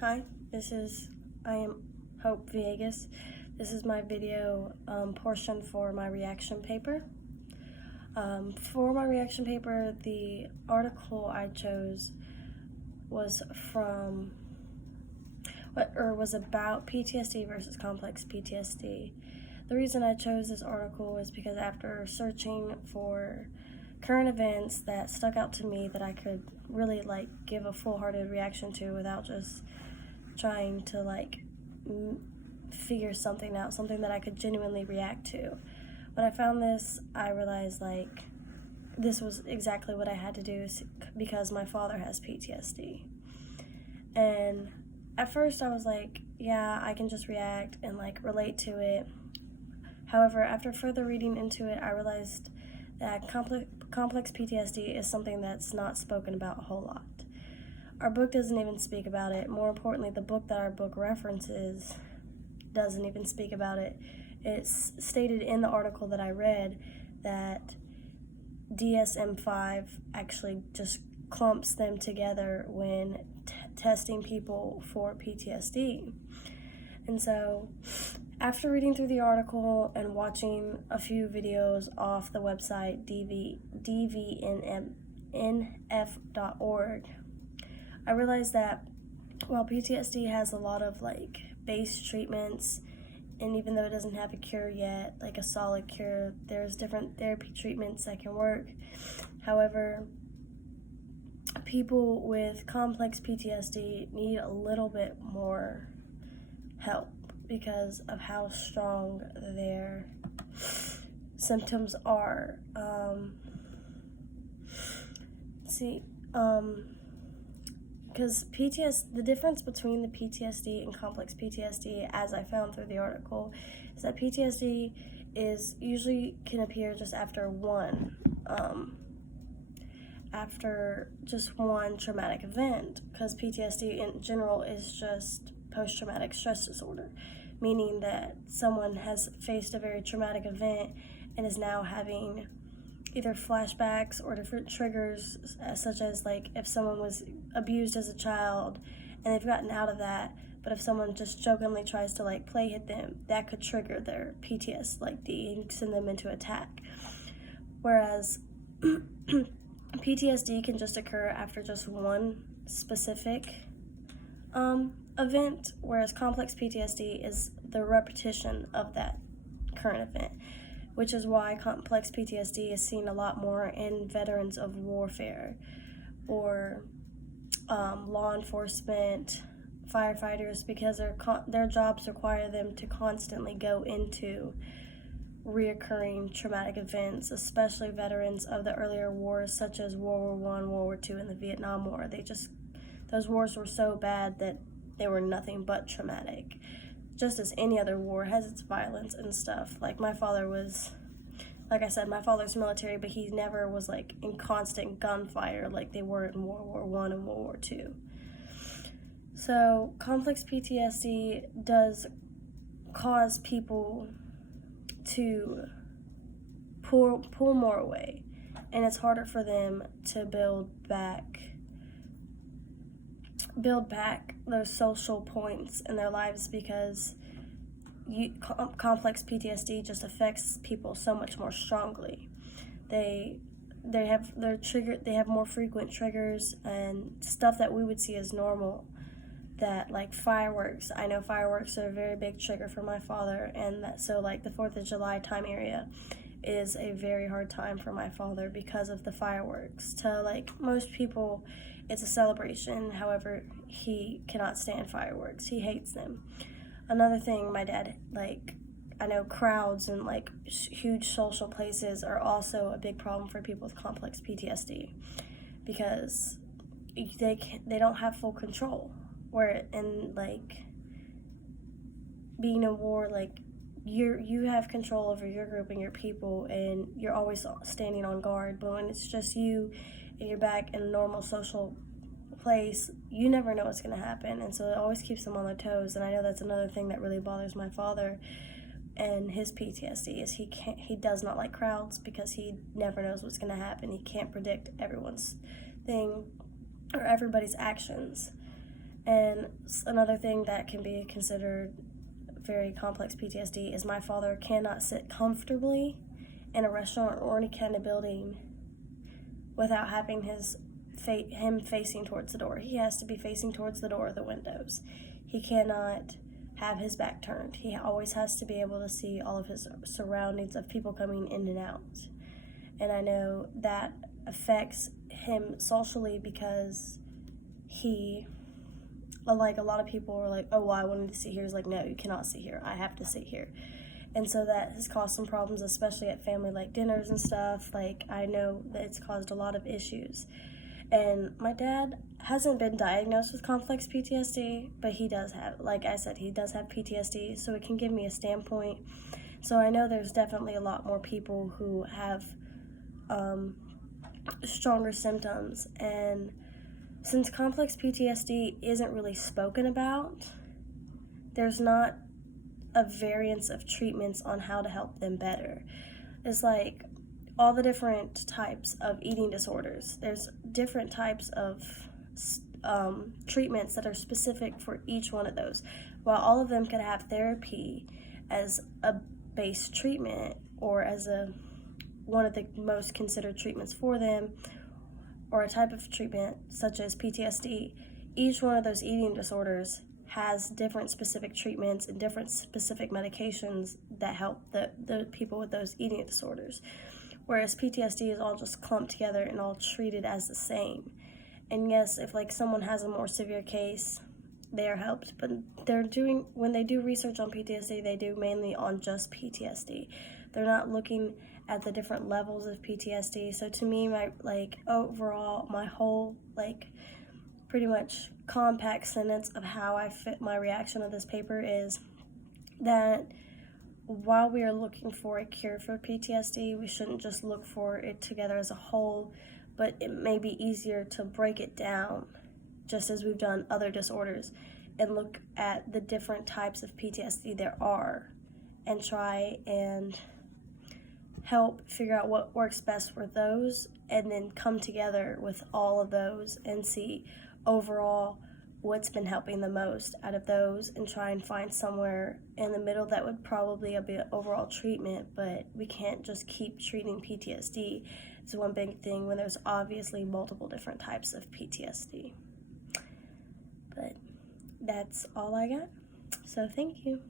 Hi, I am Hope Viegas. This is my video portion for my reaction paper. For my reaction paper, the article I chose was about PTSD versus complex PTSD. The reason I chose this article is because after searching for current events that stuck out to me that I could really give a full-hearted reaction to without just trying to figure something out, something that I could genuinely react to. When I found this, I realized this was exactly what I had to do because my father has PTSD. And at first I was like, yeah, I can just react and relate to it. However, after further reading into it, I realized that complex PTSD is something that's not spoken about a whole lot. Our book doesn't even speak about it. More importantly, the book that our book references doesn't even speak about it. It's stated in the article that I read that DSM-5 actually just clumps them together when testing people for PTSD. And so, after reading through the article and watching a few videos off the website dvnf.org, I realized that while PTSD has a lot of base treatments, and even though it doesn't have a cure yet, a solid cure, there's different therapy treatments that can work. However, people with complex PTSD need a little bit more help because of how strong their symptoms are. Because the difference between the PTSD and complex PTSD, as I found through the article, is that PTSD usually can appear just after just one traumatic event, because PTSD in general is just post-traumatic stress disorder, meaning that someone has faced a very traumatic event and is now having either flashbacks or different triggers, such as if someone was abused as a child and they've gotten out of that, but if someone just jokingly tries to play hit them, that could trigger their PTSD and send them into attack. Whereas PTSD can just occur after just one specific event, whereas complex PTSD is the repetition of that current event, which is why complex PTSD is seen a lot more in veterans of warfare or law enforcement, firefighters, because their jobs require them to constantly go into reoccurring traumatic events, especially veterans of the earlier wars such as World War I, World War II, and the Vietnam War. Those wars were so bad that they were nothing but traumatic. Just as any other war has its violence and stuff. My father was, I said, my father's military, but he never was in constant gunfire like they were in World War I and World War II. So complex PTSD does cause people to pull more away, and it's harder for them to build back those social points in their lives, because complex PTSD just affects people so much more strongly. They have more frequent triggers and stuff that we would see as normal, that fireworks. I know fireworks are a very big trigger for my father, and the 4th of July time area is a very hard time for my father because of the fireworks. To most people, it's a celebration. However, he cannot stand fireworks. He hates them. Another thing, my dad, I know crowds and huge social places are also a big problem for people with complex PTSD, because they don't have full control. Where in being in war, you have control over your group and your people, and you're always standing on guard. But when it's just you and you're back in a normal social place, you never know what's going to happen, and so it always keeps them on their toes. And I know that's another thing that really bothers my father and his PTSD, is he does not like crowds, because he never knows what's going to happen. He can't predict everyone's thing or everybody's actions. And another thing that can be considered very complex PTSD is my father cannot sit comfortably in a restaurant or any kind of building without having him facing towards the door. He has to be facing towards the door or the windows. He cannot have his back turned. He always has to be able to see all of his surroundings of people coming in and out. And I know that affects him socially because like a lot of people are like, oh, well, I wanted to sit here. He's like, no, you cannot sit here. I have to sit here. And so that has caused some problems, especially at family like dinners and stuff. Like, I know that it's caused a lot of issues. And my dad hasn't been diagnosed with complex PTSD, but he does have, like I said, he does have PTSD, so it can give me a standpoint. So I know there's definitely a lot more people who have stronger symptoms. And since complex PTSD isn't really spoken about, there's not a variance of treatments on how to help them better. It's like all the different types of eating disorders. There's different types of treatments that are specific for each one of those. While all of them could have therapy as a base treatment or as one of the most considered treatments for them, or a type of treatment such as PTSD, each one of those eating disorders has different specific treatments and different specific medications that help the people with those eating disorders. Whereas PTSD is all just clumped together and all treated as the same. And yes, if like someone has a more severe case, they are helped. But when they do research on PTSD, they do mainly on just PTSD. They're not looking at the different levels of PTSD. So to me, my whole pretty much compact sentence of how I fit my reaction of this paper is that while we are looking for a cure for PTSD, we shouldn't just look for it together as a whole, but it may be easier to break it down, just as we've done other disorders, and look at the different types of PTSD there are, and try and help figure out what works best for those, and then come together with all of those and see overall what's been helping the most out of those, and try and find somewhere in the middle that would probably be an overall treatment. But we can't just keep treating PTSD as one big thing when there's obviously multiple different types of PTSD. But that's all I got. So thank you.